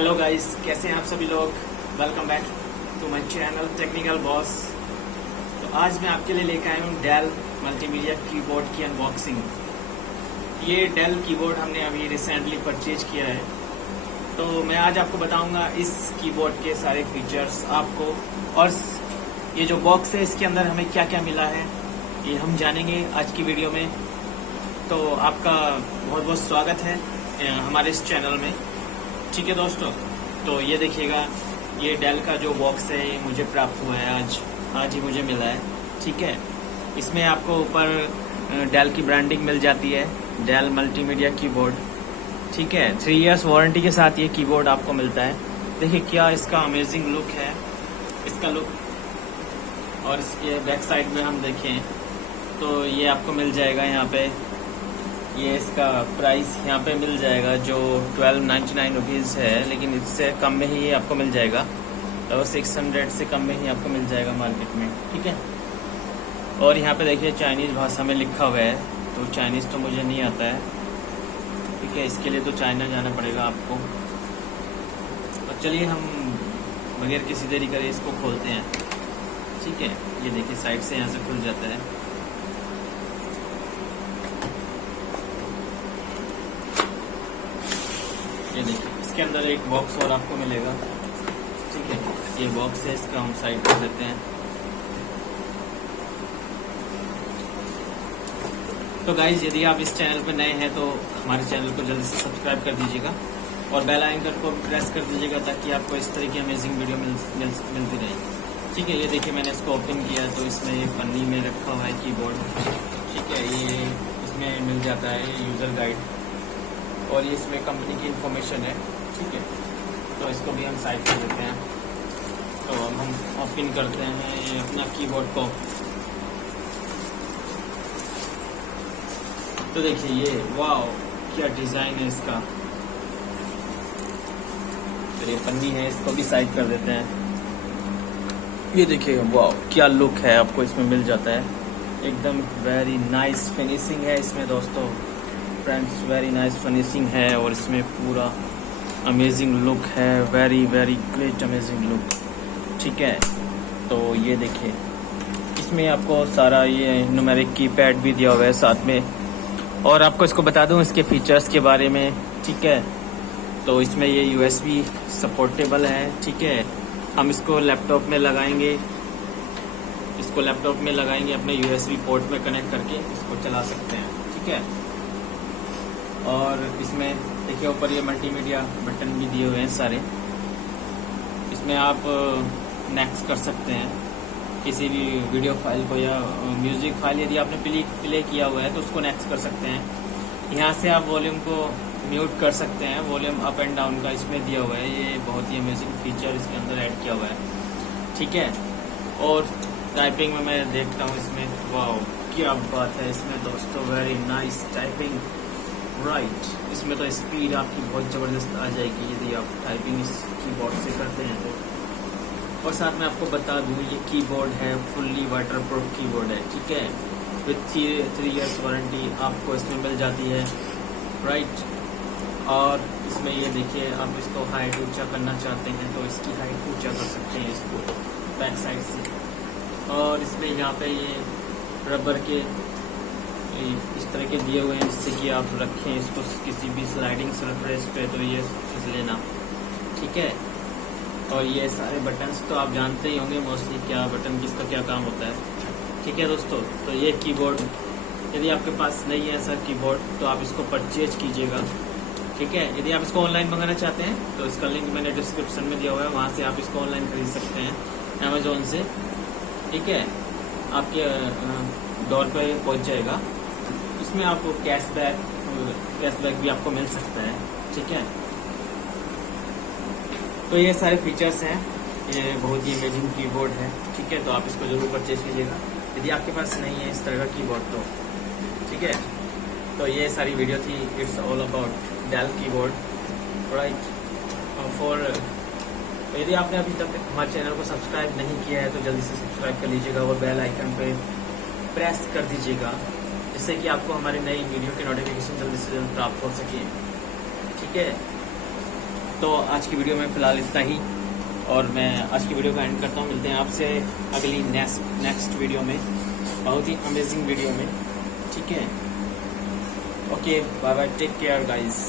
Hello guys, कैसे हैं आप सभी लोग। Welcome back to my channel technical boss. तो आज मैं आपके लिए लेकर आया हूँ डेल मल्टीमीडिया कीबोर्ड की अनबॉक्सिंग। ये डेल कीबोर्ड हमने अभी रिसेंटली परचेज किया है, तो मैं आज आपको बताऊंगा इस कीबोर्ड के सारे फीचर्स आपको, और ये जो बॉक्स है इसके अंदर हमें क्या क्या मिला है ये हम जानेंगे आज की वीडियो में। तो आपका बहुत बहुत स्वागत है हमारे इस चैनल में। ठीक है दोस्तों, तो ये देखिएगा, ये डेल का जो बॉक्स है ये मुझे प्राप्त हुआ है आज ही मुझे मिला है। ठीक है, इसमें आपको ऊपर डेल की ब्रांडिंग मिल जाती है, डेल मल्टीमीडिया कीबोर्ड। ठीक है, 3 इयर्स वारंटी के साथ ये कीबोर्ड आपको मिलता है। देखिए क्या इसका अमेजिंग लुक है, इसका लुक। और इसके बैक साइड में हम देखें तो ये आपको मिल जाएगा यहाँ पे, ये इसका प्राइस यहाँ पे मिल जाएगा जो 1299 रुपीज़ है, लेकिन इससे कम में ही ये आपको मिल जाएगा। तो 600 से कम में ही आपको मिल जाएगा मार्केट में। ठीक है, और यहाँ पे देखिए चाइनीज़ भाषा में लिखा हुआ है, तो चाइनीज़ तो मुझे नहीं आता है। ठीक है, इसके लिए तो चाइना जाना पड़ेगा आपको। तो चलिए हम बगैर किसी देरी करे इसको खोलते हैं। ठीक है, ये देखिए साइड से यहाँ से खुल जाता है। ये देखिए, इसके अंदर एक बॉक्स और आपको मिलेगा। ठीक है, ये बॉक्स है, इसका हम साइड कर देते हैं। तो गाइज, यदि आप इस चैनल पर नए हैं तो हमारे चैनल को जल्दी से सब्सक्राइब कर दीजिएगा और बेल आइकन को प्रेस कर दीजिएगा ताकि आपको इस तरह की अमेजिंग वीडियो मिलती रहेगी। ठीक है, ये देखिए मैंने इसको ओपन किया तो इसमें एक पन्नी में रखा हुआ है कीबोर्ड। ठीक है, ये इसमें मिल जाता है यूज़र गाइड, और ये इसमें कंपनी की इंफॉर्मेशन है। ठीक है, तो इसको भी हम साइड कर देते हैं। तो अब हम ओपन करते हैं ये अपना कीबोर्ड को। तो देखिए ये, वाह क्या डिज़ाइन है इसका। तो ये पन्नी है, इसको भी साइड कर देते हैं। ये देखिए, वाह क्या लुक है आपको इसमें मिल जाता है। एकदम वेरी नाइस फिनिशिंग है इसमें दोस्तों, फ्रेंड्स, वेरी नाइस फिनिशिंग है, और इसमें पूरा अमेजिंग लुक है, very very great amazing look. ठीक है, तो ये देखिए इसमें आपको सारा ये न्यूमेरिक कीपैड भी दिया हुआ है साथ में, और आपको इसको बता दूं इसके फीचर्स के बारे में। ठीक है, तो इसमें ये USB सपोर्टेबल है। ठीक है, हम इसको लैपटॉप में लगाएंगे, अपने USB पोर्ट में कनेक्ट करके इसको चला सकते हैं। ठीक है, और इसमें देखिए ऊपर ये मल्टीमीडिया बटन भी दिए हुए हैं सारे। इसमें आप नेक्स्ट कर सकते हैं किसी भी वीडियो फाइल को, या म्यूज़िक फाइल यदि आपने प्ले किया हुआ है तो उसको नेक्स्ट कर सकते हैं। यहाँ से आप वॉल्यूम को म्यूट कर सकते हैं, वॉल्यूम अप एंड डाउन का इसमें दिया हुआ है। ये बहुत ही अमेजिंग फीचर इसके अंदर ऐड किया हुआ है। ठीक है, और टाइपिंग में मैं देखता हूँ इसमें, वाह क्या बात है इसमें दोस्तों, वेरी नाइस टाइपिंग। राइट, इसमें तो स्पीड आपकी बहुत ज़बरदस्त आ जाएगी यदि आप टाइपिंग इस कीबोर्ड से करते हैं तो। और साथ में आपको बता दूँ ये कीबोर्ड है फुल्ली वाटरप्रूफ कीबोर्ड है। ठीक है, विथ 3 इयर्स वारंटी आपको इसमें मिल जाती है। राइट, और इसमें ये देखिए, आप इसको हाइट ऊंचा करना चाहते हैं तो इसकी हाइट ऊंचा कर सकते हैं इसको बैक साइड से। और इसमें यहाँ पे ये रबर के इस तरह के दिए हुए हैं जिससे कि आप रखें इसको किसी भी स्लाइडिंग सरफेस पे तो ये फिसल लेना। ठीक है, और ये सारे बटन्स तो आप जानते ही होंगे मोस्टली, क्या बटन किसका क्या काम होता है। ठीक है दोस्तों, तो ये कीबोर्ड यदि आपके पास नहीं है ऐसा कीबोर्ड तो आप इसको परचेज कीजिएगा। ठीक है, यदि आप इसको ऑनलाइन मंगाना चाहते हैं तो इसका लिंक मैंने डिस्क्रिप्शन में दिया हुआ है, वहाँ से आप इसको ऑनलाइन खरीद सकते हैं अमेजोन से। ठीक है, आपके डोर पे पहुँच जाएगा। इसमें आपको कैशबैक भी आपको मिल सकता है। ठीक है, तो ये सारे फीचर्स हैं, ये बहुत ही अमेजिंग कीबोर्ड है। ठीक है, तो आप इसको जरूर परचेज कीजिएगा यदि आपके पास नहीं है इस तरह का कीबोर्ड तो। ठीक है, तो ये सारी वीडियो थी, it's all about Dell keyboard. Right, for यदि आपने अभी तक हमारे चैनल को सब्सक्राइब नहीं किया है तो जल्दी से सब्सक्राइब कर लीजिएगा और बेल आइकन पे प्रेस कर दीजिएगा, जिससे कि आपको हमारी नई वीडियो की नोटिफिकेशन जल्दी से जल्द प्राप्त हो सके। ठीक है, तो आज की वीडियो में फ़िलहाल इतना ही, और मैं आज की वीडियो का एंड करता हूँ। मिलते हैं आपसे अगली नेक्स्ट वीडियो में, बहुत ही अमेजिंग वीडियो में, ठीक है। Okay, bye bye, take care guys.